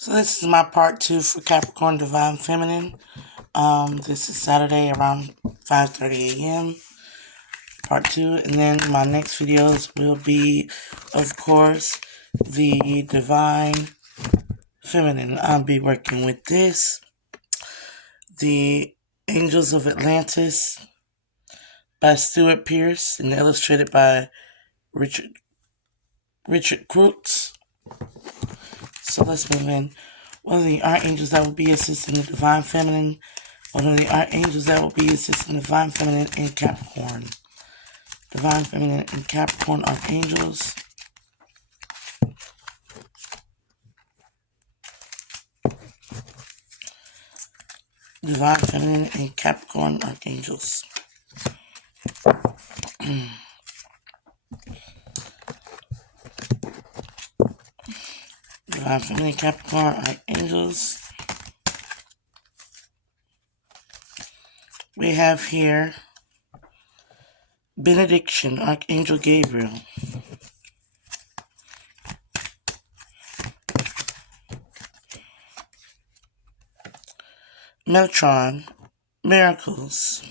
So this is my part 2 for Capricorn Divine Feminine. This is Saturday around 5:30 a.m. Part 2, and then my next videos will be, of course, the Divine Feminine. I'll be working with this, the Angels of Atlantis by Stuart Pierce and illustrated by Richard Crooks. So let's move in. One of the archangels that will be assisting the Divine Feminine. One of the archangels that will be assisting the Divine Feminine in Capricorn. Divine Feminine and Capricorn archangels. Divine Feminine and Capricorn archangels. Divine Feminine Capricorn archangels. We have here Benediction, Archangel Gabriel. Metatron, Miracles.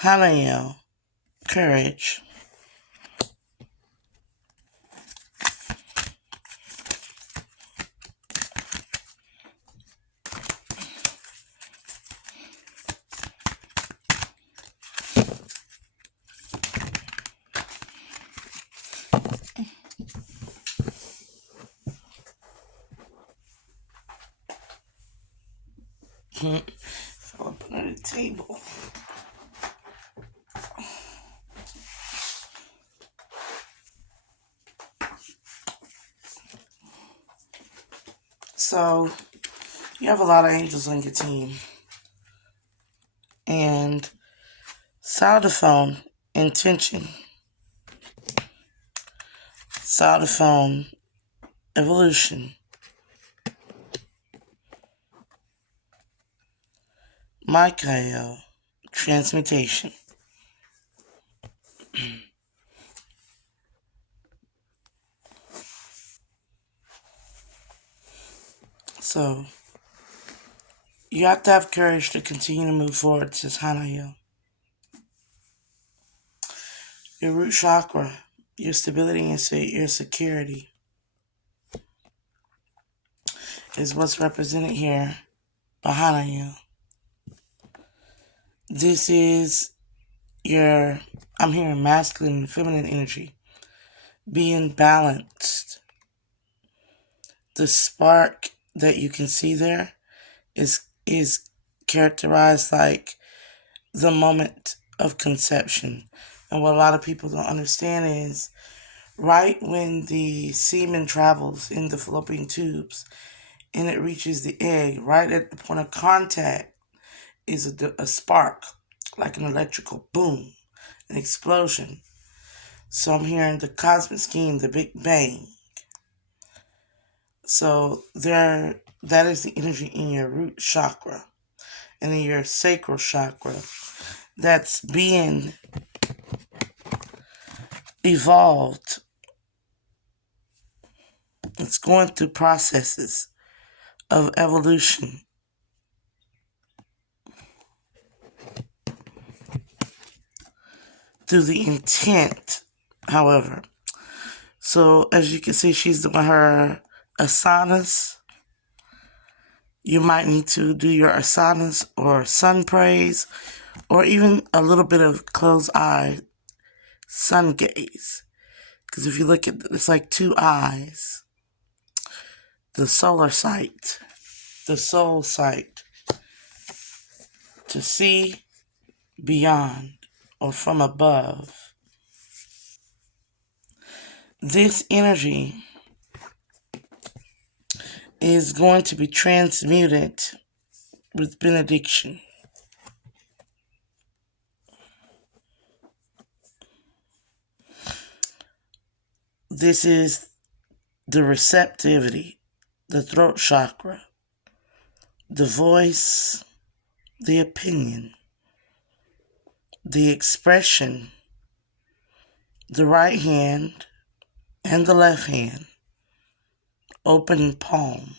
Hanael, Courage. Fell up under the table. So, you have a lot of angels on your team. And Soundophone, Intention. Soundophone, Evolution. Michael, Transmutation. So, you have to have courage to continue to move forward, says Hanael. Your root chakra, your stability and your security is what's represented here by Hanael. This is I'm hearing masculine and feminine energy being balanced. The spark that you can see there is characterized like the moment of conception. And what a lot of people don't understand is right when the semen travels in the fallopian tubes and it reaches the egg, right at the point of contact is a spark, like an electrical boom, an explosion. So I'm hearing the cosmic scheme, the Big Bang. So that is the energy in your root chakra and in your sacral chakra that's being evolved. It's going through processes of evolution. Through the intent, however. So as you can see, she's doing her asanas. You might need to do your asanas or sun praise or even a little bit of closed eye sun gaze. Because if you look at it's like two eyes. The solar sight, the soul sight, to see beyond or from above. This energy is going to be transmuted with benediction. This is the receptivity, the throat chakra, the voice, the opinion, the expression, the right hand and the left hand, open palm.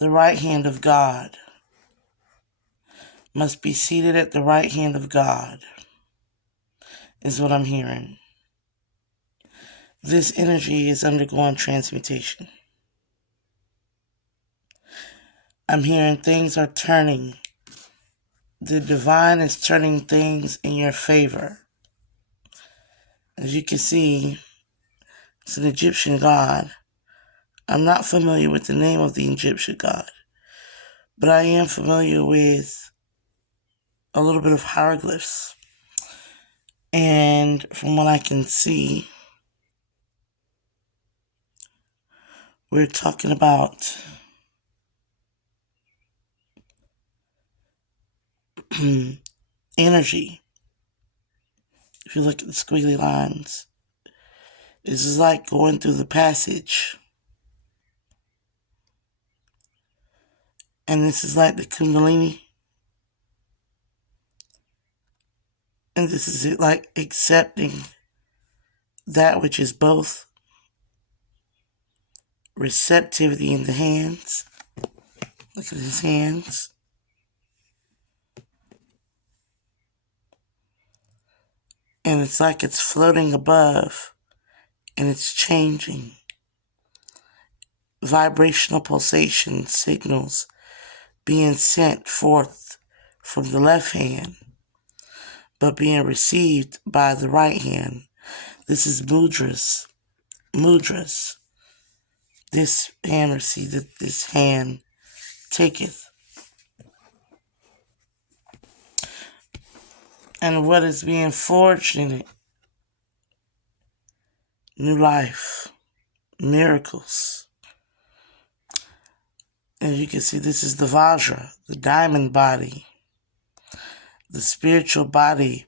The right hand of God must be seated at the right hand of God, is what I'm hearing. This energy is undergoing transmutation. I'm hearing things are turning. The divine is turning things in your favor. As you can see, it's an Egyptian god. I'm not familiar with the name of the Egyptian god, but I am familiar with a little bit of hieroglyphs. And from what I can see, we're talking about energy. If you look at the squiggly lines, this is like going through the passage. And this is like the Kundalini. And this is it, like accepting that which is both. Receptivity in the hands. Look at his hands. And it's like it's floating above and it's changing. Vibrational pulsation signals being sent forth from the left hand, but being received by the right hand. This is mudras. Mudras. This hand receiveth, this hand taketh. And what is being forged in it? New life. Miracles. As you can see, this is the Vajra, the diamond body, the spiritual body,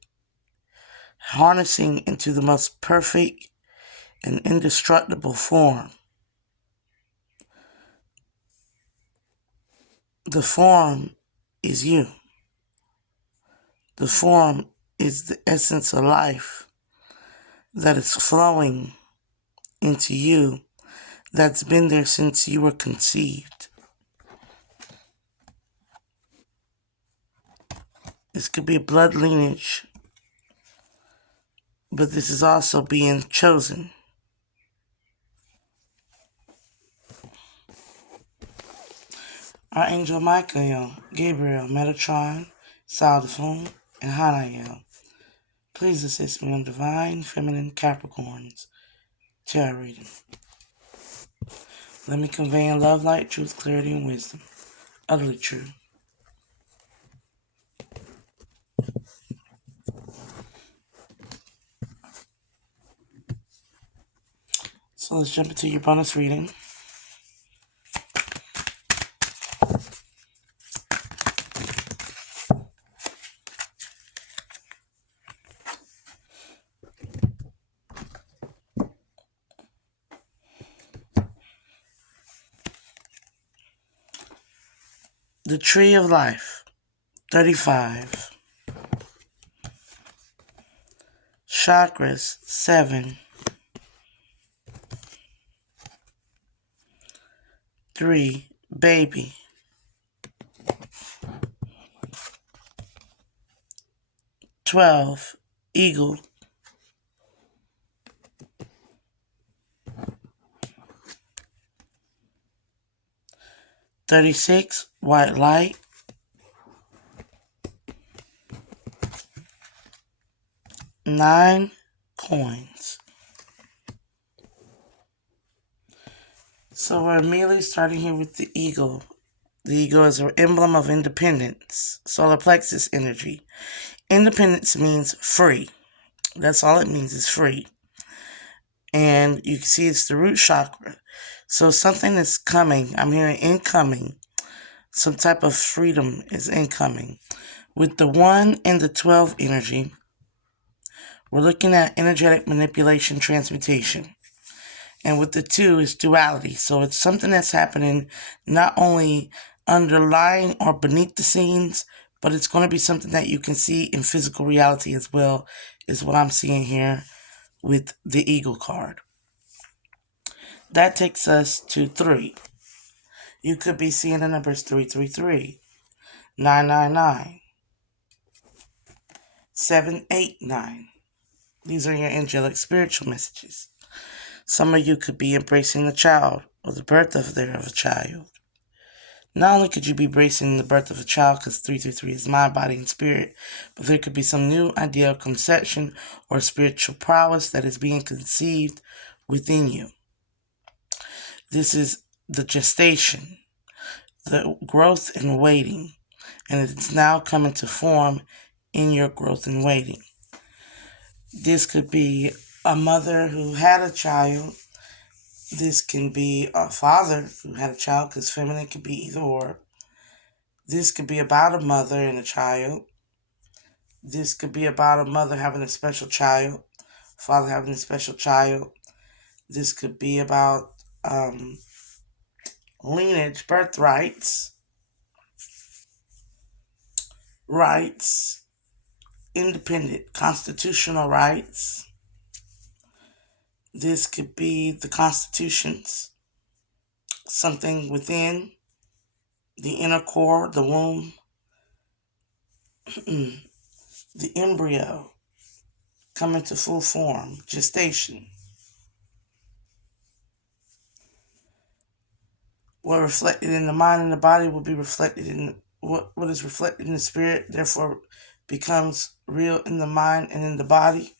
harnessing into the most perfect and indestructible form. The form is you. The form is the essence of life that is flowing into you, that's been there since you were conceived. This could be a blood lineage, but this is also being chosen. Archangel Michael, Gabriel, Metatron, Saldaphone, and Hanael, please assist me on Divine Feminine Capricorns tarot reading. Let me convey in love, light, truth, clarity, and wisdom. Utterly true. So let's jump into your bonus reading. The Tree of Life, 35. Chakras, 7. 3. Baby. 12. Eagle. 36. White light. 9. Coins. So we're immediately starting here with the eagle. The eagle is an emblem of independence, solar plexus energy. Independence means free. That's all it means, is free. And you can see it's the root chakra. So something is coming. I'm hearing incoming. Some type of freedom is incoming. With the 1 and the 12 energy, we're looking at energetic manipulation, transmutation. And with the 2 is duality. So it's something that's happening not only underlying or beneath the scenes, but it's going to be something that you can see in physical reality as well, is what I'm seeing here with the Eagle card. That takes us to 3. You could be seeing the numbers 333, 999, 789. These are your angelic spiritual messages. Some of you could be embracing the child or the birth of a child. Not only could you be embracing the birth of a child, because 333 is mind, body, and spirit, but there could be some new idea of conception or spiritual prowess that is being conceived within you. This is the gestation, the growth and waiting, and it's now coming to form in your growth and waiting. This could be a mother who had a child. This can be a father who had a child, because feminine can be either or. This could be about a mother and a child. This could be about a mother having a special child, father having a special child. This could be about lineage, birthrights, rights, independent constitutional rights. This could be the constitutions, something within the inner core, the womb, the embryo coming to full form, gestation. What reflected in the mind and the body will be reflected in what is reflected in the spirit, therefore becomes real in the mind and in the body.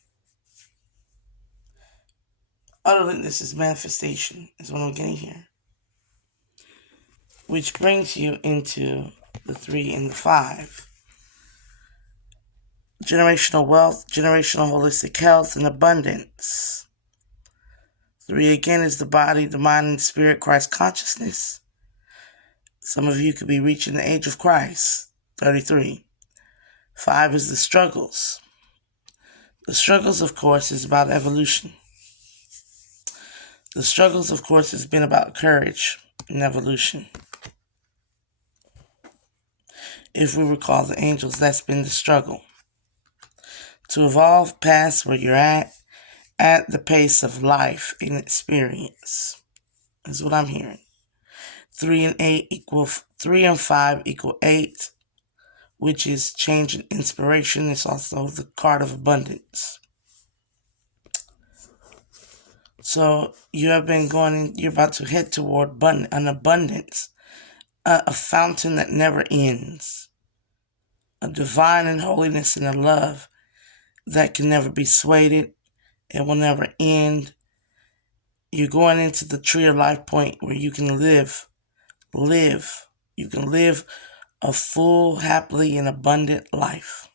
Utterly, this is manifestation, is what I'm getting here. Which brings you into the 3 and the 5. Generational wealth, generational holistic health, and abundance. 3 again is the body, the mind, and the spirit, Christ consciousness. Some of you could be reaching the age of Christ, 33. 5 is the struggles. The struggles, of course, is about evolution. The struggles, of course, has been about courage and evolution. If we recall the angels, that's been the struggle. To evolve past where you're at the pace of life and experience, is what I'm hearing. 3 and 5 equal 8, which is change and inspiration. It's also the card of abundance. So you have been you're about to head toward an abundance, a fountain that never ends, a divine and holiness and a love that can never be swayed. It will never end. You're going into the tree of life point where you can live. You can live a full, happily, and abundant life.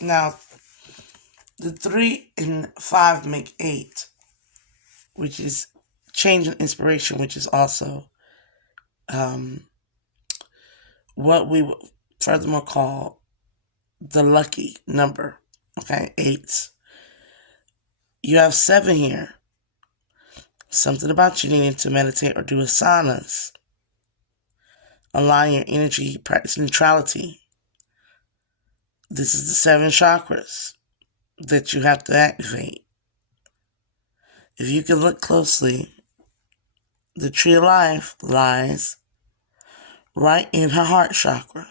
Now, the 3 and 5 make 8, which is change and inspiration, which is also what we would furthermore call the lucky number. Okay, 8. You have 7 here. Something about you needing to meditate or do asanas. Align your energy, practice neutrality. This is the 7 chakras that you have to activate. If you can look closely, the tree of life lies right in her heart chakra.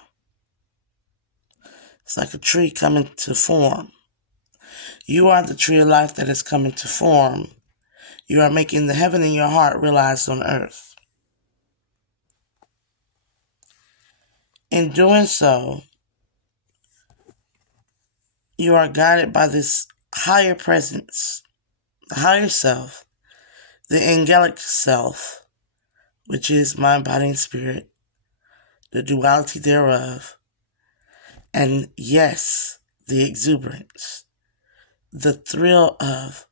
It's like a tree coming to form. You are the tree of life that is coming to form. You are making the heaven in your heart realized on earth. In doing so, you are guided by this higher presence, the higher self, the angelic self, which is mind, body, and spirit, the duality thereof, and yes, the exuberance, the thrill of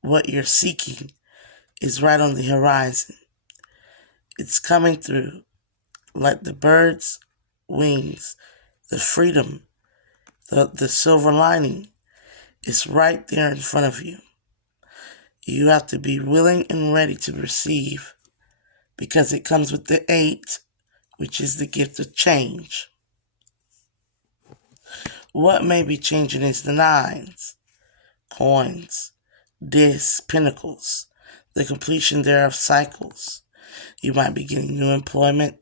what you're seeking is right on the horizon. It's coming through like the bird's wings, the freedom, the silver lining is right there in front of you. You have to be willing and ready to receive, because it comes with the 8, which is the gift of change. What may be changing is the 9s, coins, discs, pentacles, the completion thereof cycles. You might be getting new employment.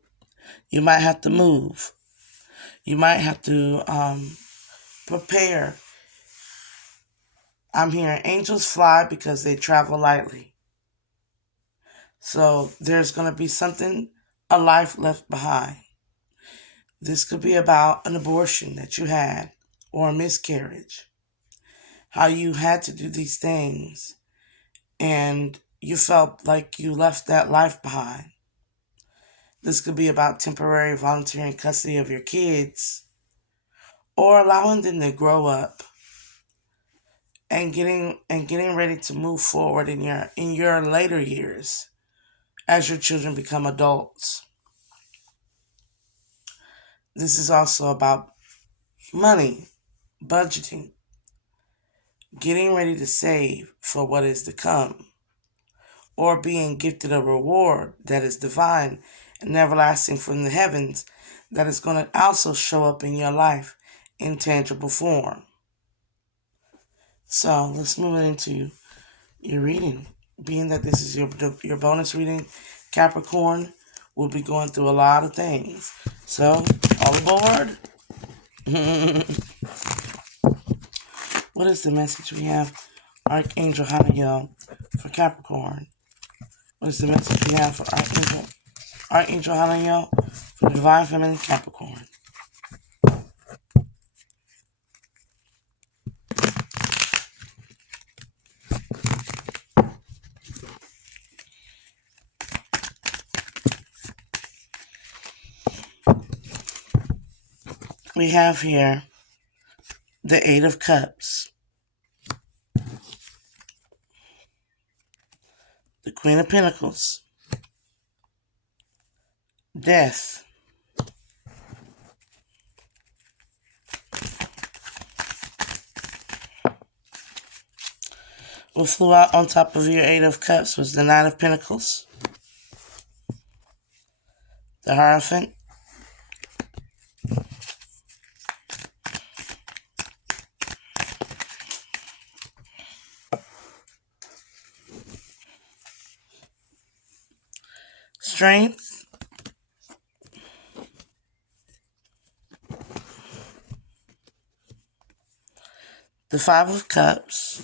You might have to move. You might have to prepare. I'm hearing angels fly because they travel lightly. So there's going to be something, a life left behind. This could be about an abortion that you had or a miscarriage. How you had to do these things and you felt like you left that life behind. This could be about temporary volunteering custody of your kids or allowing them to grow up and getting ready to move forward in your later years as your children become adults. This is also about money, budgeting, getting ready to save for what is to come, or being gifted a reward that is divine and everlasting from the heavens that is going to also show up in your life in tangible form. So let's move into your reading. Being that this is your bonus reading, Capricorn will be going through a lot of things. So, all aboard. What is the message we have? Archangel Hanael for Capricorn. What is the message we have for Archangel Hanael for Divine Feminine Capricorn? We have here the 8 of Cups, the Queen of Pentacles, Death, what flew out on top of your 8 of Cups was the 9 of Pentacles, the Hierophant, Strength, the 5 of Cups,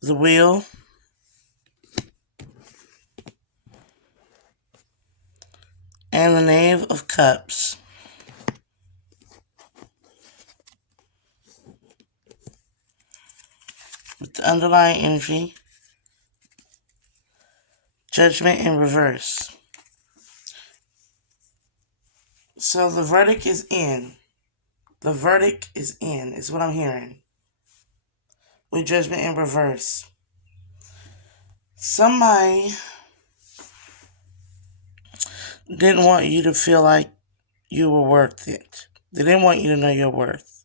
the Wheel, and the Knave of Cups. With the underlying energy, Judgment in reverse. So the verdict is in. The verdict is in, is what I'm hearing. With Judgment in reverse. Somebody didn't want you to feel like you were worth it. They didn't want you to know your worth.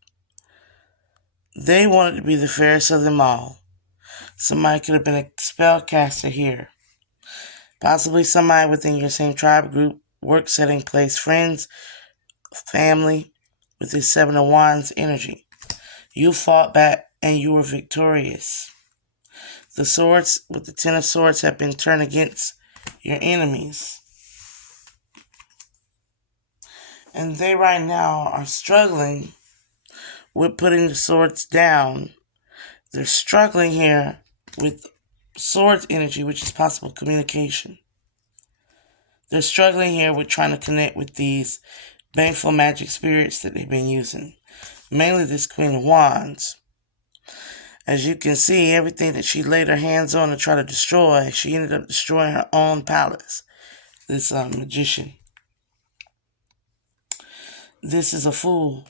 They wanted to be the fairest of them all. Somebody could have been a spellcaster here. Possibly somebody within your same tribe, group, work setting, place, friends, family, with this 7 of Wands energy. You fought back and you were victorious. The swords with the 10 of Swords have been turned against your enemies. And they right now are struggling with putting the swords down. They're struggling here with swords energy, which is possible communication. They're struggling here with trying to connect with these baneful magic spirits that they've been using. Mainly this Queen of Wands. As you can see, everything that she laid her hands on to try to destroy, she ended up destroying her own palace. This magician. This is a fool.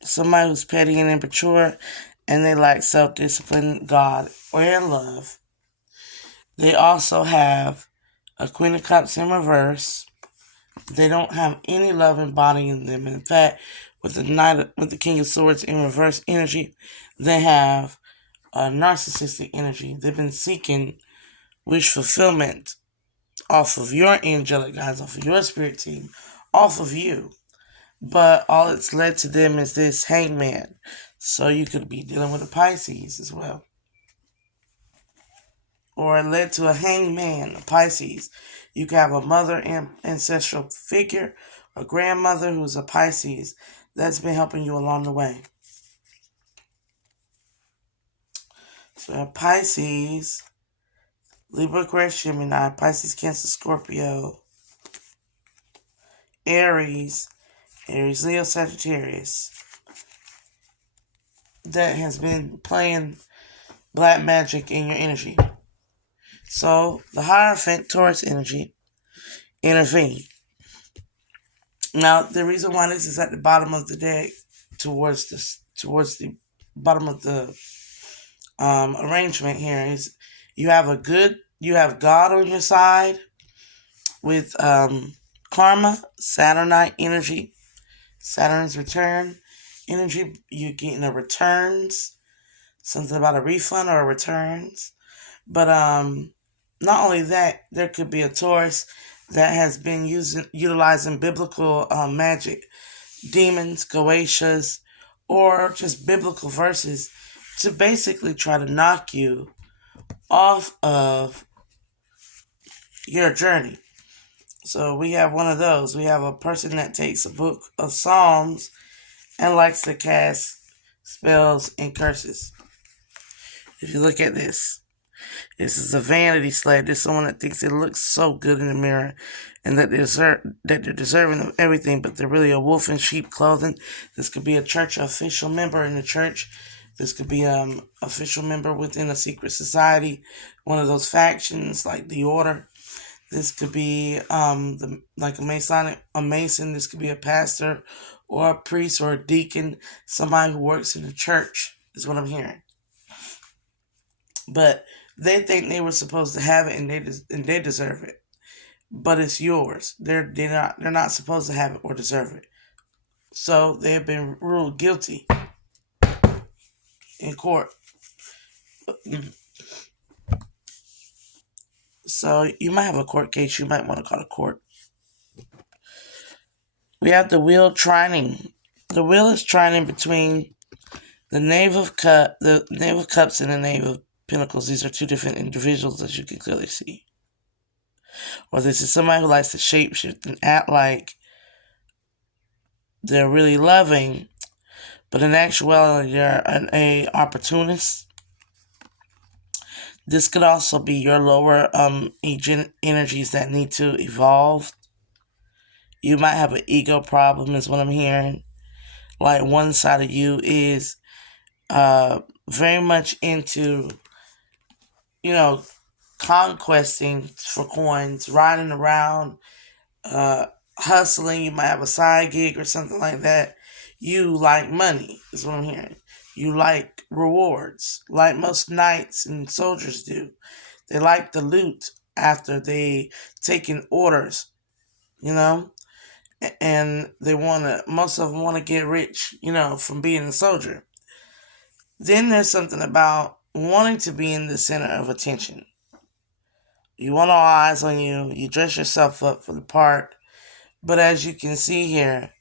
Somebody who's petty and immature, and they lack self-discipline, God, or love. They also have a Queen of Cups in reverse. They don't have any love embodying them. In fact, with the King of Swords in reverse energy, they have a narcissistic energy. They've been seeking wish fulfillment off of your angelic guides, off of your spirit team, off of you. But all it's led to them is this hangman. So you could be dealing with a Pisces as well. Or it led to a hangman, a Pisces. You could have a mother ancestral figure, a grandmother who's a Pisces that's been helping you along the way. So Pisces, Libra, Aquarius, Gemini, Pisces, Cancer, Scorpio, Aries, Leo, Sagittarius, that has been playing black magic in your energy. So the Hierophant, Taurus energy, intervene. Now the reason why this is at the bottom of the deck, towards the bottom of the arrangement here, is you have God on your side with karma, Saturnite energy, Saturn's return energy. You're getting a returns, something about a refund or a returns. But not only that, there could be a Taurus that has been utilizing biblical magic, demons, Goetias, or just biblical verses to basically try to knock you off of your journey. So we have one of those. We have a person that takes a book of Psalms and likes to cast spells and curses. If you look at this is a vanity slave. There's someone that thinks it looks so good in the mirror and that they're deserving of everything, but they're really a wolf in sheep clothing. This could be a church official member in the church. This could be official member within a secret society, one of those factions like the Order. This could be like a mason. This could be a pastor or a priest or a deacon, somebody who works in the church, is what I'm hearing. But they think they were supposed to have it and they deserve it. But it's yours. They're not supposed to have it or deserve it. So they have been ruled guilty in court. So you might have a court case you might want to call to court. We have the wheel trining. The wheel is trining between the Knave of Cups and the Knave of Pentacles. These are two different individuals, as you can clearly see. Or this is somebody who likes to shapeshift and act like they're really loving, but in actuality they're an opportunist. This could also be your lower energies that need to evolve. You might have an ego problem, is what I'm hearing. Like one side of you is very much into, conquesting for coins, riding around, hustling. You might have a side gig or something like that. You like money, is what I'm hearing. You like rewards, like most knights and soldiers do. They like the loot after they taken orders, and most of them want to get rich, from being a soldier. Then there's something about wanting to be in the center of attention. You want all eyes on you. You dress yourself up for the part. But as you can see here,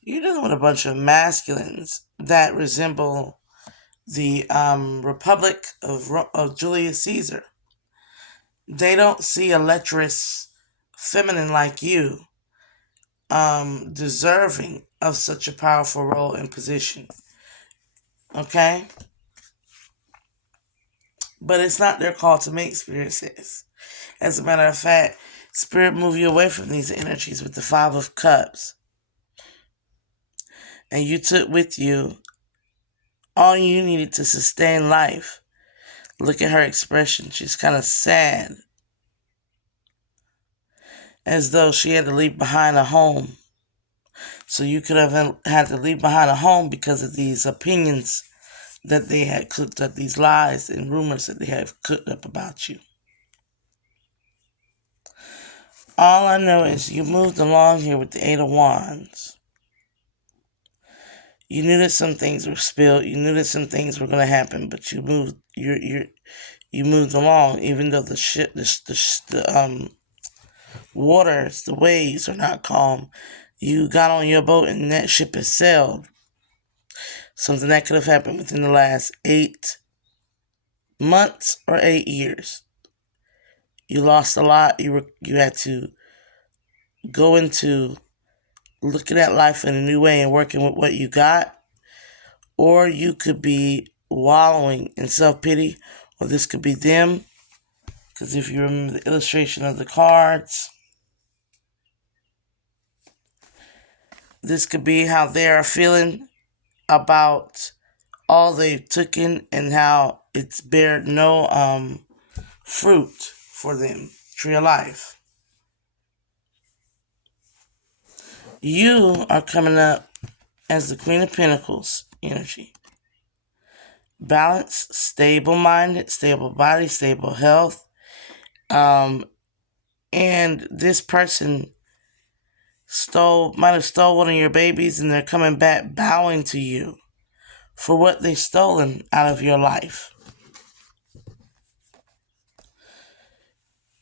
you're dealing with a bunch of masculines that resemble the Republic of Julius Caesar. They don't see a lecherous feminine like you deserving of such a powerful role and position. Okay? But it's not their call to make, Spirit says. As a matter of fact, Spirit move you away from these energies with the Five of Cups. And you took with you all you needed to sustain life. Look at her expression. She's kind of sad. As though she had to leave behind a home. So you could have had to leave behind a home because of these opinions that they had cooked up, these lies and rumors that they have cooked up about you. All I know is you moved along here with the Eight of Wands. You knew that some things were spilled. You knew that some things were going to happen, but you moved. You moved along, even though the ship, the waters, the waves are not calm. You got on your boat and that ship has sailed. Something that could have happened within the last 8 months or 8 years. You lost a lot. You had to go into looking at life in a new way and working with what you got, or you could be wallowing in self-pity, or this could be them, because if you remember the illustration of the cards, this could be how they are feeling about all they've taken and how it's bared no fruit for them. Tree of life. You are coming up as the Queen of Pentacles energy. Balanced, stable-minded, stable body, stable health. And this person might have stole one of your babies, and they're coming back bowing to you for what they've stolen out of your life.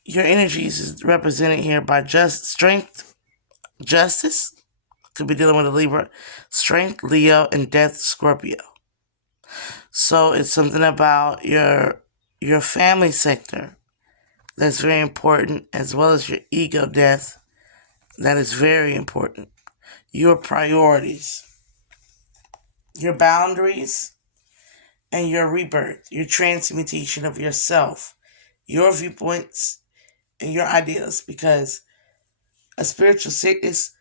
Your energies is represented here by strength, justice, could be dealing with a Libra, strength, Leo, and death, Scorpio. So it's something about your family sector that's very important, as well as your ego death. That is very important. Your priorities, your boundaries, and your rebirth, your transmutation of yourself, your viewpoints, and your ideas, because a spiritual sickness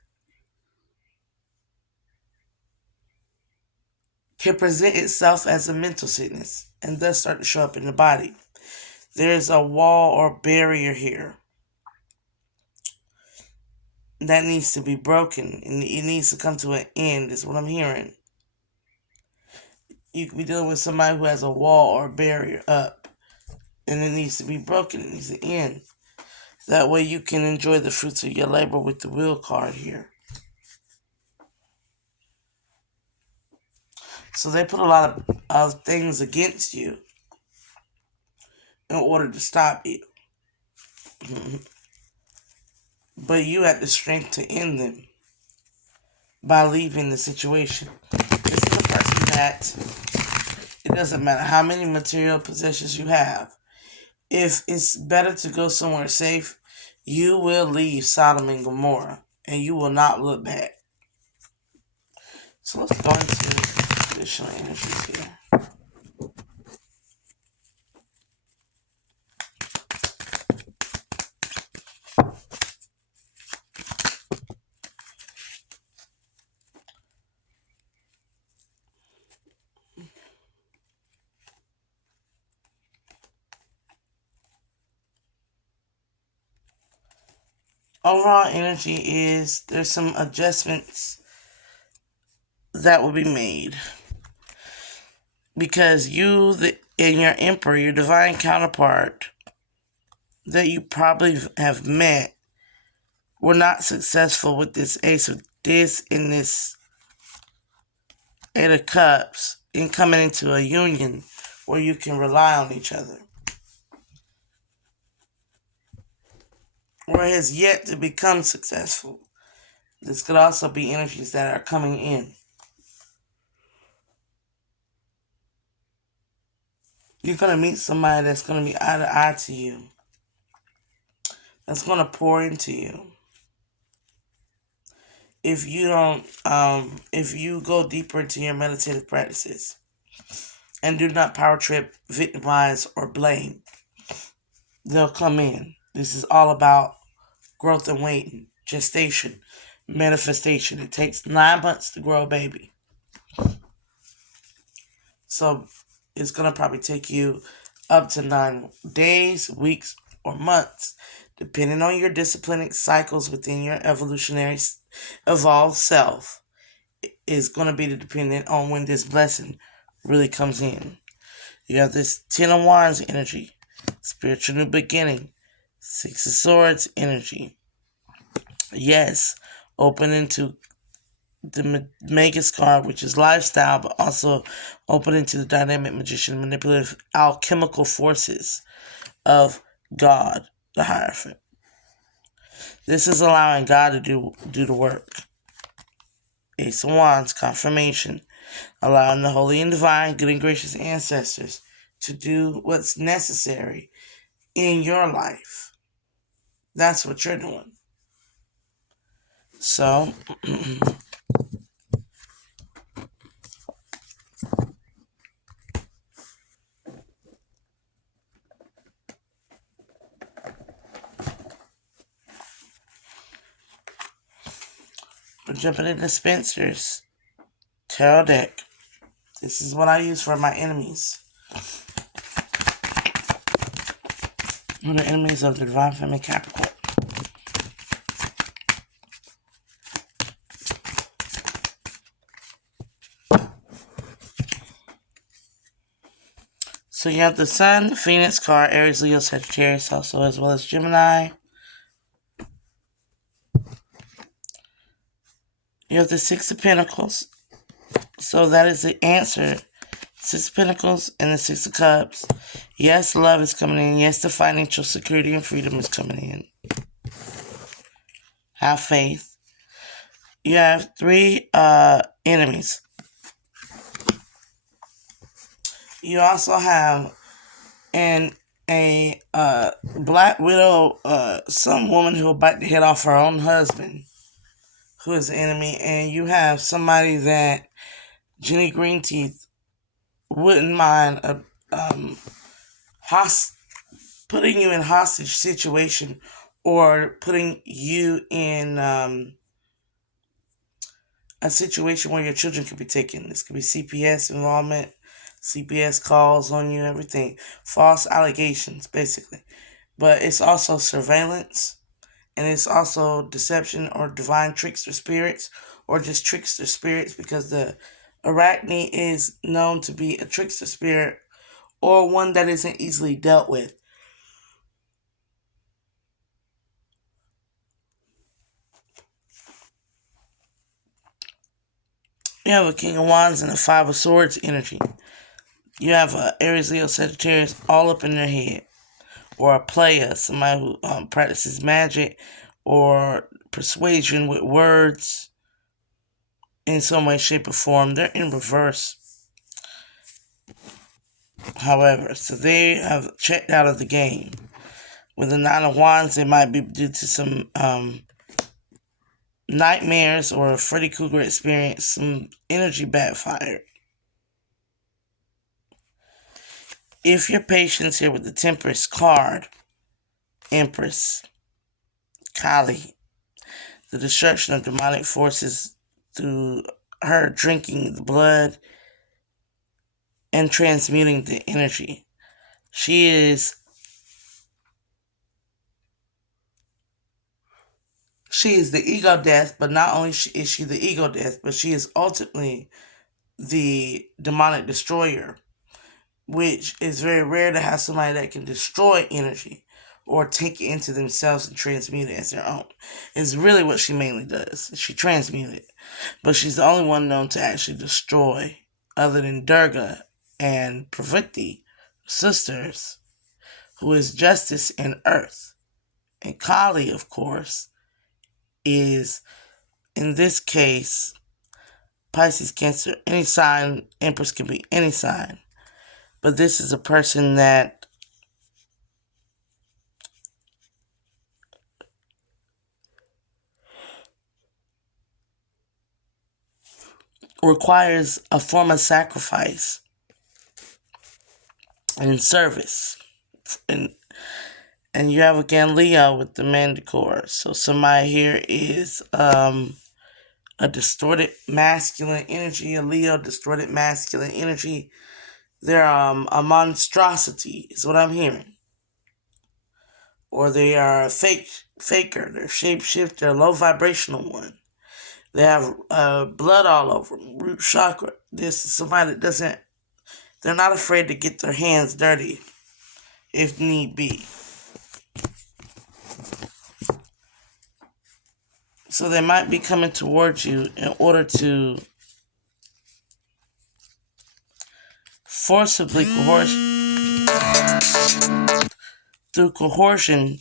can present itself as a mental sickness and thus start to show up in the body. There's a wall or barrier here that needs to be broken, and it needs to come to an end, is what I'm hearing. You could be dealing with somebody who has a wall or barrier up, and it needs to be broken. It needs to end. That way you can enjoy the fruits of your labor with the Wheel card here. So they put a lot of things against you in order to stop you. But you had the strength to end them by leaving the situation. This is a person that it doesn't matter how many material possessions you have. If it's better to go somewhere safe, you will leave Sodom and Gomorrah, and you will not look back. So let's go into traditional energies here. Overall energy is there's some adjustments that will be made, because you and your emperor, your divine counterpart that you probably have met, were not successful with this Ace of this and this Eight of Cups in coming into a union where you can rely on each other, or has yet to become successful. This could also be energies that are coming in. You're going to meet somebody that's going to be eye to eye to you, that's going to pour into you. If you don't, if you go deeper into your meditative practices and do not power trip, victimize, or blame, they'll come in. This is all about growth and waiting, gestation, manifestation. It takes 9 months to grow a baby. So it's going to probably take you up to 9 days, weeks, or months, depending on your disciplining cycles within your evolutionary evolved self, is going to be dependent on when this blessing really comes in. You have this 10 of Wands energy, spiritual new beginning, 6 of Swords energy. Yes, open into the Magus card, which is lifestyle, but also opening to the dynamic magician, manipulative alchemical forces of God, the Hierophant. This is allowing God to do the work. Ace of Wands, confirmation, allowing the holy and divine, good and gracious ancestors to do what's necessary in your life. That's what you're doing. So, we're jumping into Spencer's tarot deck. This is what I use for my enemies. One of the enemies of the divine feminine Capricorn. So you have the Sun, Phoenix card, Aries, Leo, Sagittarius, also as well as Gemini. You have the Six of Pentacles. So that is the answer. Six of Pentacles and the Six of Cups. Yes, love is coming in. Yes, the financial security and freedom is coming in. Have faith. You have three enemies. You also have a black widow, some woman who will bite the head off her own husband, who is the enemy, and you have somebody that Jenny Greenteeth wouldn't mind putting you in hostage situation, or putting you in a situation where your children could be taken. This could be CPS involvement, CPS calls on you, everything. False allegations, basically. But it's also surveillance, and it's also deception or divine trickster spirits, or just trickster spirits, because the Arachne is known to be a trickster spirit, or one that isn't easily dealt with. You have a King of Wands and a Five of Swords energy. You have a Aries, Leo, Sagittarius all up in their head. Or a player, somebody who practices magic or persuasion with words in some way, shape, or form. They're in reverse, however. So they have checked out of the game. With the Nine of Wands, it might be due to some nightmares or a Freddy Krueger experience, some energy backfired. If your patience here with the Temperance card, Empress, Kali, the destruction of demonic forces through her drinking the blood and transmuting the energy. She is the ego death, but not only is she the ego death, but she is ultimately the demonic destroyer, which is very rare to have somebody that can destroy energy or take it into themselves and transmute it as their own. Is really what she mainly does. She transmutes it. But she's the only one known to actually destroy, other than Durga and Pravati, sisters, who is justice in earth. And Kali, of course, is, in this case, Pisces, Cancer, any sign. Empress can be any sign. But this is a person that requires a form of sacrifice and service. And you have, again, Leo with the Manticore. So somebody here is a distorted masculine energy, a Leo distorted masculine energy. They're a monstrosity, is what I'm hearing. Or they are a faker, they're shapeshifter, a low vibrational one. They have blood all over them, root chakra. This is somebody that they're not afraid to get their hands dirty if need be. So they might be coming towards you in order to forcibly through coercion,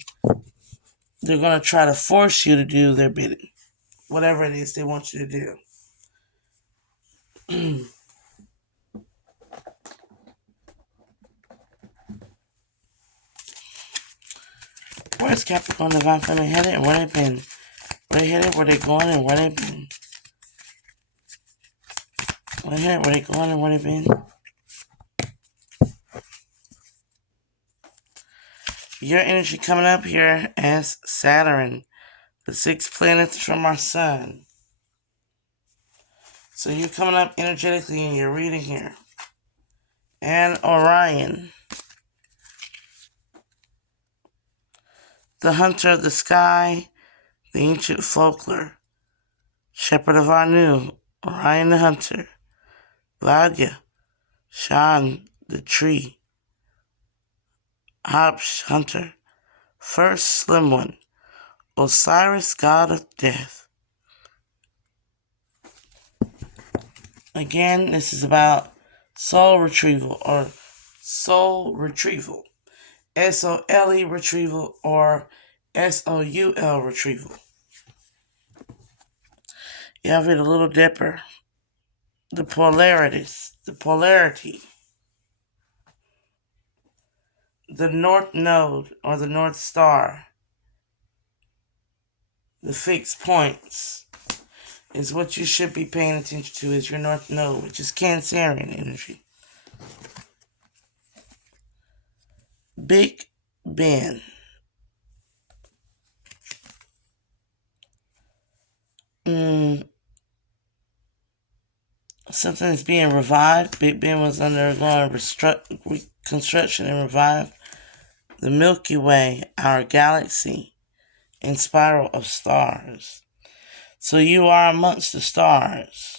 they're going to try to force you to do their bidding. Whatever it is they want you to do. Where's Capricorn Divine Feminine headed and where they been? Where they headed, where they going, and where they been? Where they headed, where they going, and where they been? Your energy coming up here as Saturn, the 6 planets from our sun. So you're coming up energetically in your reading here. And Orion, the hunter of the sky, the ancient folklore, shepherd of Anu, Orion the hunter, Vlagya, Shan the tree, Hopsh hunter, first slim one, Osiris god of death. Again, this is about soul retrieval or soul retrieval. S-O-L-E retrieval or S-O-U-L retrieval. You have it a Little Dipper. The polarities, the polarity. The North Node or the North Star. The fixed points is what you should be paying attention to is your North Node, which is Cancerian energy. Big Ben. Something is being revived. Big Ben was undergoing reconstruction and revived. The Milky Way, our galaxy, and spiral of stars. So you are amongst the stars.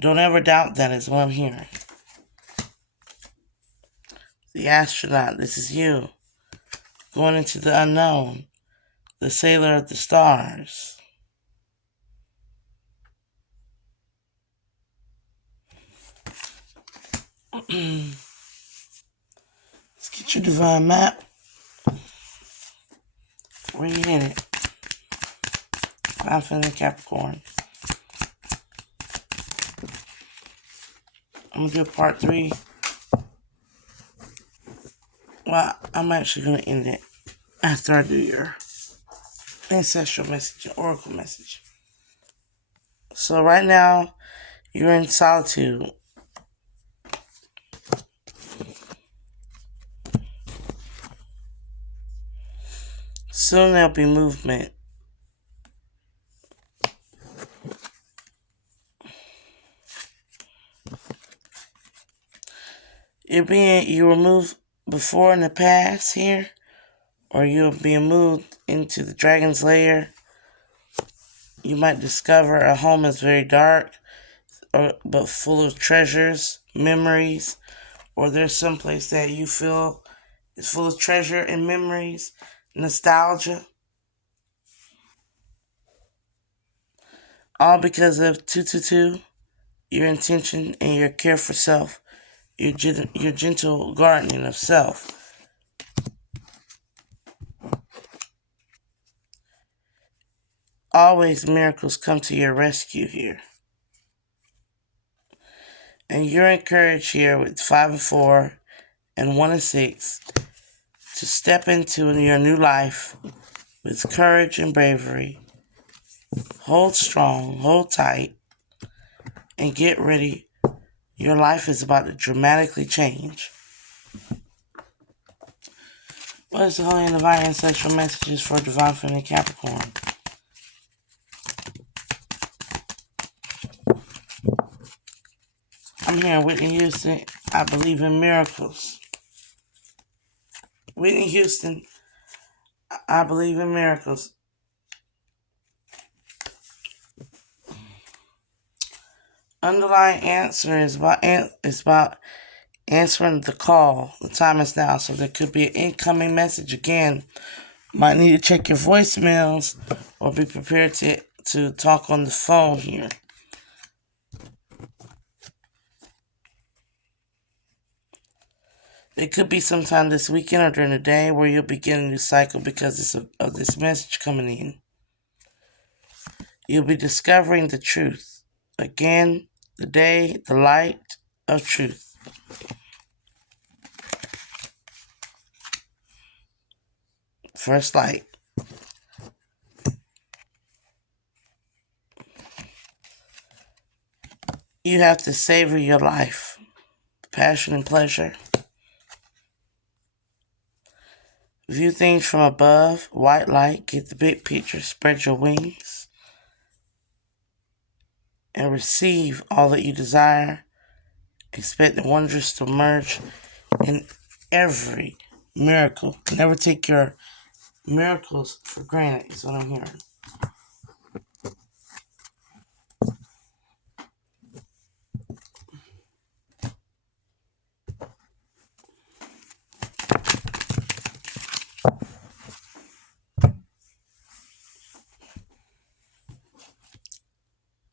Don't ever doubt that is what I'm hearing. The astronaut, this is you. Going into the unknown. The sailor of the stars. Let's get your divine map. Where you headed? I'm feeling Capricorn. I'm gonna do part 3. Well, I'm actually gonna end it after I do your ancestral message, your oracle message. So right now, you're in solitude. Soon there'll be movement. You were moved before in the past here, or you're being moved into the dragon's lair. You might discover a home is very dark, but full of treasures, memories, or there's someplace that you feel is full of treasure and memories, nostalgia. All because of 222, your intention and your care for self, your gentle gardening of self. Always miracles come to your rescue here. And you're encouraged here with 5 and 4 and 1 and 6 to step into your new life with courage and bravery. Hold strong, hold tight, and get ready. Your life is about to dramatically change. What is the Holy and Divine Ancestral Messages for Divine Feminine Capricorn? I'm hearing Whitney Houston, I believe in miracles. Whitney Houston, I believe in miracles. Underlying answer is about answering the call. The time is now. So there could be an incoming message again Might need to check your voicemails or be prepared to talk on the phone here. It could be sometime this weekend or during the day where you'll begin a new cycle because of this message coming in. You'll be discovering the truth. Again, the day, the light of truth. First light. You have to savor your life. Passion and pleasure. View things from above. White light. Get the big picture. Spread your wings. And receive all that you desire. Expect the wonders to emerge in every miracle. Never take your miracles for granted, is what I'm hearing.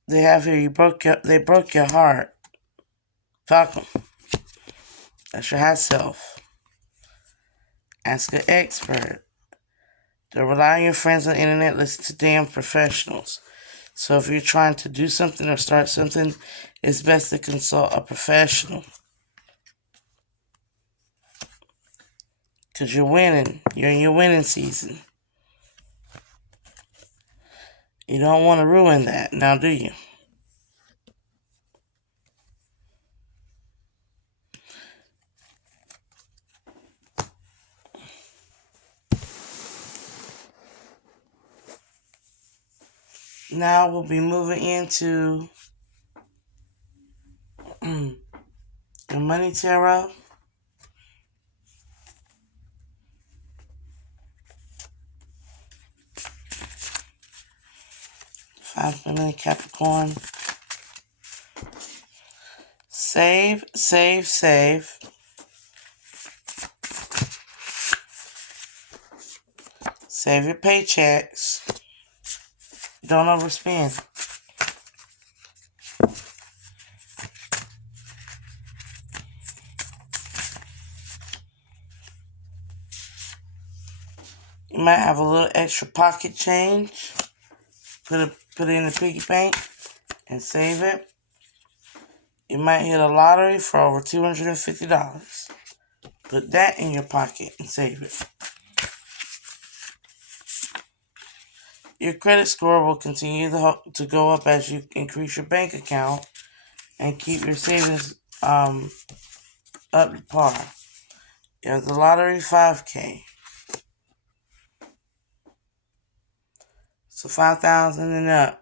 They have here, they broke your heart. Falcon. That's your high self. Ask an expert. Don't rely on your friends on the internet. Listen to damn professionals. So if you're trying to do something or start something, it's best to consult a professional. Because you're winning. You're in your winning season. You don't want to ruin that, now do you? Now we'll be moving into your money tarot. 5 million Capricorn. Save, save, save. Save your paychecks. Don't overspend. You might have a little extra pocket change. Put it in the piggy bank and save it. You might hit a lottery for over $250. Put that in your pocket and save it. Your credit score will continue to go up as you increase your bank account and keep your savings up to par. You have the lottery 5K. So 5,000 and up.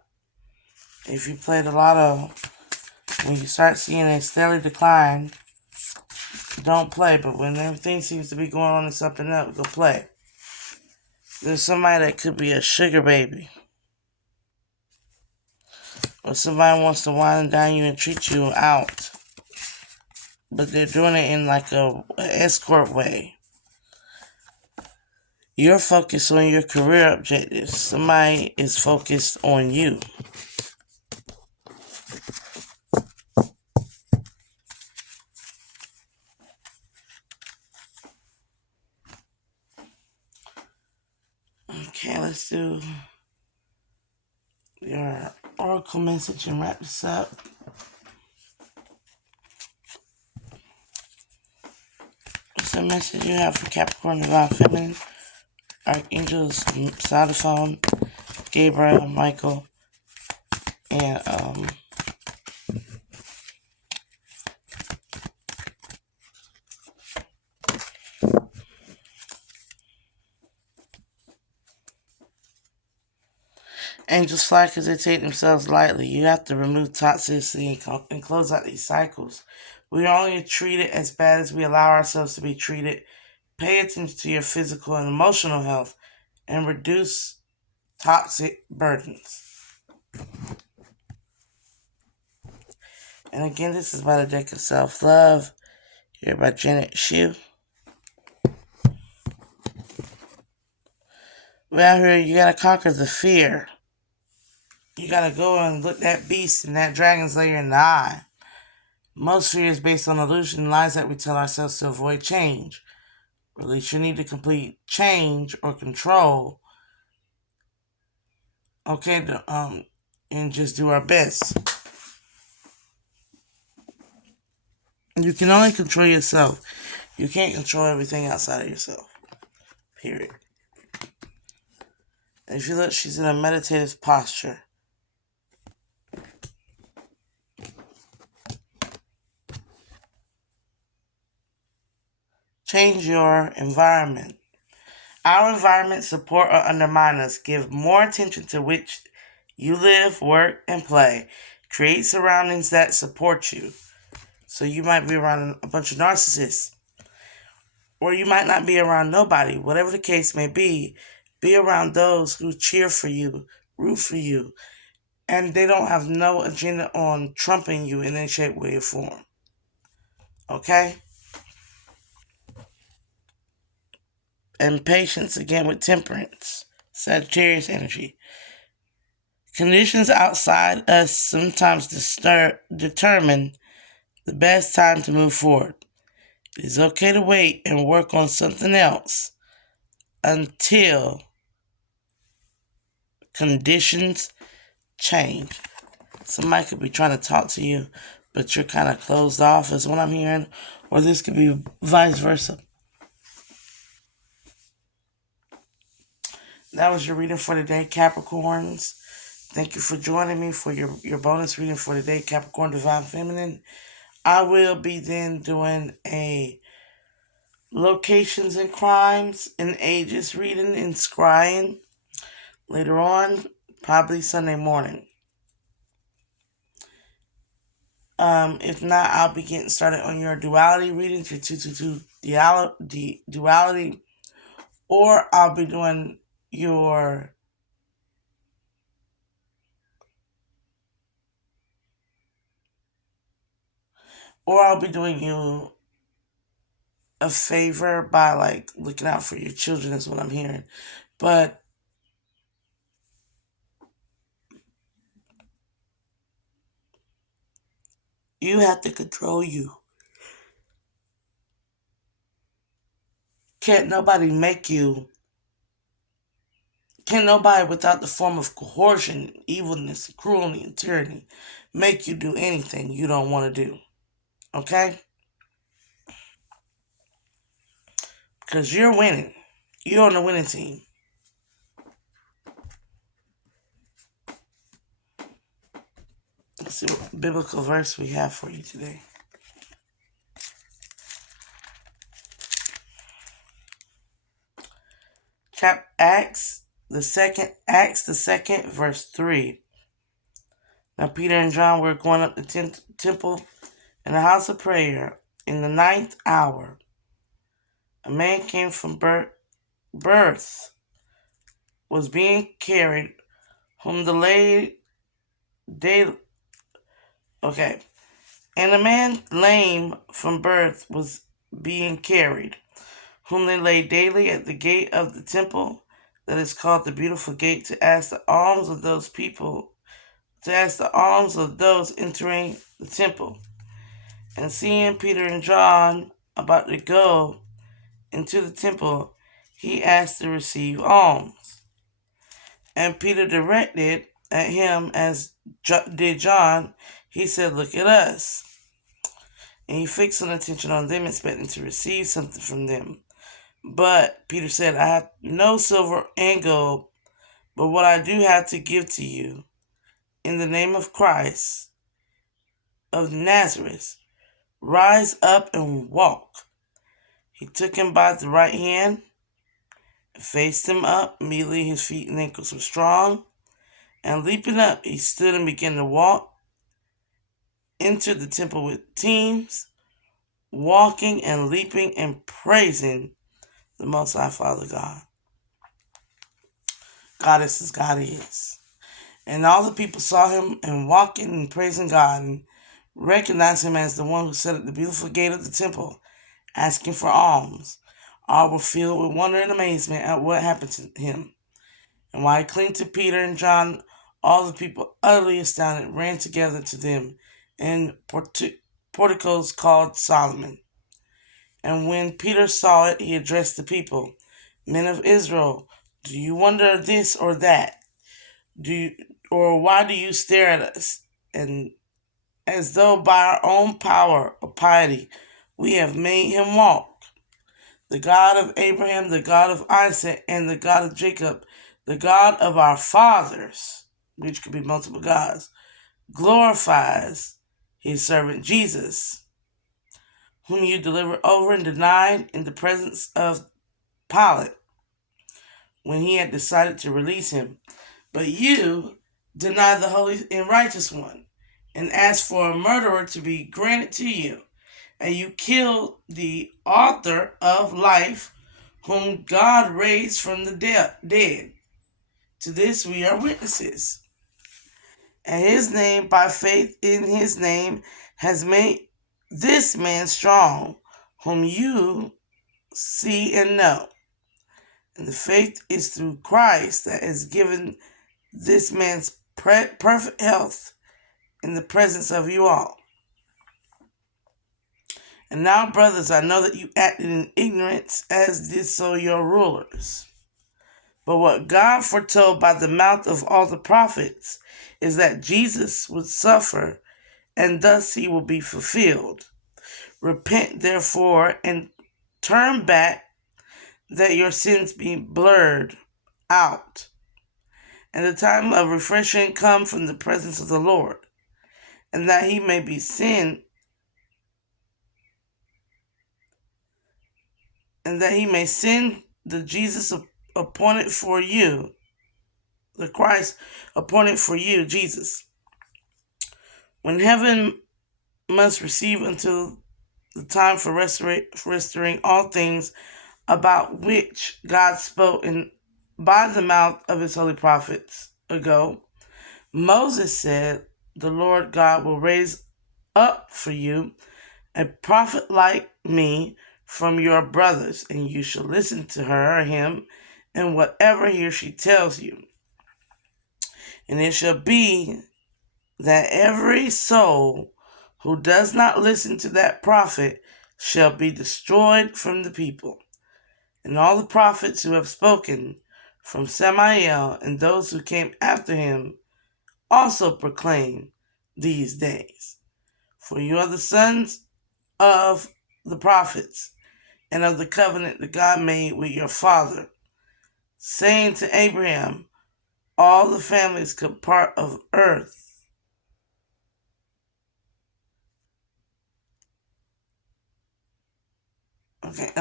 If you play the lotto, when you start seeing a steady decline, don't play. But when everything seems to be going on and something up, go play. There's somebody that could be a sugar baby. Or somebody wants to wine and dine you and treat you out. But they're doing it in like a escort way. You're focused on your career objectives. Somebody is focused on you. Okay, let's do your oracle message and wrap this up. What's the message you have for Capricorn, Divine Feminine, Archangels, Saxophone, Gabriel, Michael, and angels fly because they take themselves lightly. You have to remove toxicity and close out these cycles. We are only treated as bad as we allow ourselves to be treated. Pay attention to your physical and emotional health and reduce toxic burdens. And again, this is by the deck of self-love. Here by Janet Shue. out here, you gotta conquer the fear. You gotta go and look that beast and that dragon's lair in the eye. Most fear is based on illusion and lies that we tell ourselves to avoid change. Release your need to complete change or control. Okay, and just do our best. You can only control yourself. You can't control everything outside of yourself. Period. And if you look, she's in a meditative posture. Change your environment. Our environment support or undermine us. Give more attention to which you live, work, and play. Create surroundings that support you. So you might be around a bunch of narcissists. Or you might not be around nobody. Whatever the case may be around those who cheer for you, root for you, and they don't have no agenda on trumping you in any shape, way, or form. Okay? And patience again with temperance. Sagittarius energy. Conditions outside us sometimes determine the best time to move forward. It is okay to wait and work on something else until conditions change. Somebody could be trying to talk to you, but you're kind of closed off, is what I'm hearing. Or this could be vice versa. That was your reading for today, Capricorns. Thank you for joining me for your bonus reading for today, Capricorn Divine Feminine. I will be then doing a locations and crimes and ages reading and scrying later on, probably Sunday morning. If not, I'll be getting started on your duality readings, your 222 duality, or I'll be doing your you a favor by like looking out for your children, is what I'm hearing. But you have to control you. Can't nobody without the form of coercion, evilness, cruelty, and tyranny make you do anything you don't want to do. Okay? Because you're winning. You're on the winning team. Let's see what biblical verse we have for you today. Acts the second, verse 3. Now Peter and John were going up the temple in the house of prayer in the 9th hour. A man came from birth, was being carried, whom the and a man lame from birth was being carried, whom they laid daily at the gate of the temple, that is called the Beautiful Gate, to ask the alms of those entering the temple. And seeing Peter and John about to go into the temple, he asked to receive alms. And Peter directed at him as did John. He said, "Look at us." And he fixed an attention on them, expecting to receive something from them. But Peter said, "I have no silver and gold, but what I do have to give to you, in the name of Christ of Nazareth, rise up and walk." He took him by the right hand and faced him up. Immediately his feet and ankles were strong. And leaping up, he stood and began to walk. Entered the temple with teams, walking and leaping and praising the Most High Father God. Goddess as God is. And all the people saw him and walking and praising God and recognized him as the one who sat at the beautiful gate of the temple, asking for alms. All were filled with wonder and amazement at what happened to him. And while he clinged to Peter and John, all the people, utterly astounded, ran together to them in porticos called Solomon. And when Peter saw it, he addressed the people, "Men of Israel, do you wonder this or that? Or why do you stare at us, and as though by our own power or piety we have made him walk? The God of Abraham, the God of Isaac, and the God of Jacob, the God of our fathers," which could be multiple gods, "glorifies his servant Jesus, whom you delivered over and denied in the presence of Pilate when he had decided to release him. But you denied the Holy and Righteous One, and asked for a murderer to be granted to you, and you killed the author of life, whom God raised from the dead. To this we are witnesses. And his name, by faith in his name, has made this man strong, whom you see and know. And the faith is through Christ that has given this man's perfect health in the presence of you all. And now, brothers, I know that you acted in ignorance, as did so your rulers. But what God foretold by the mouth of all the prophets is that Jesus would suffer, and thus he will be fulfilled. Repent, therefore, and turn back, that your sins be blurred out, and the time of refreshing come from the presence of the Lord, and that he may be sent, and that he may send the Jesus appointed for you, the Christ appointed for you, Jesus, when heaven must receive until the time for restoring all things, about which God spoke by the mouth of his holy prophets ago. Moses said, "The Lord God will raise up for you a prophet like me from your brothers, and you shall listen to her or him in whatever he or she tells you. And it shall be that every soul who does not listen to that prophet shall be destroyed from the people. And all the prophets who have spoken from Samael and those who came after him also proclaim these days. For you are the sons of the prophets and of the covenant that God made with your father, saying to Abraham, all the families could part of earth." Okay,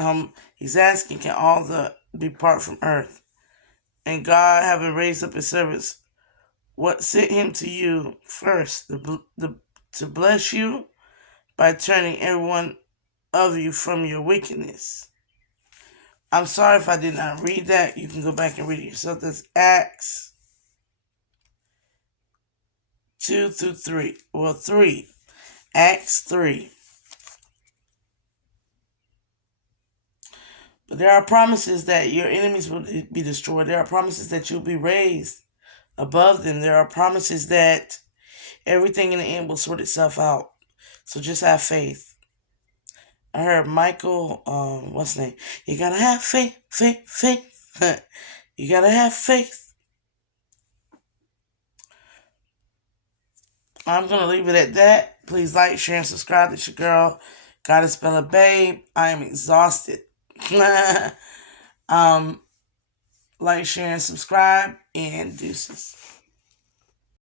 he's asking, can all the be part from earth? And God, having raised up his servants, what sent him to you first, to bless you by turning every one of you from your wickedness. I'm sorry if I did not read that. You can go back and read it yourself. That's Acts 2 through 3. Well, 3. Acts 3. But there are promises that your enemies will be destroyed. There are promises that you'll be raised above them. There are promises that everything in the end will sort itself out. So just have faith. I heard Michael, what's his name? You gotta have faith, faith, faith. You gotta have faith. I'm gonna leave it at that. Please like, share, and subscribe. It's your girl, Gotta Spell a Babe. I am exhausted. Like, share, and subscribe, and deuces.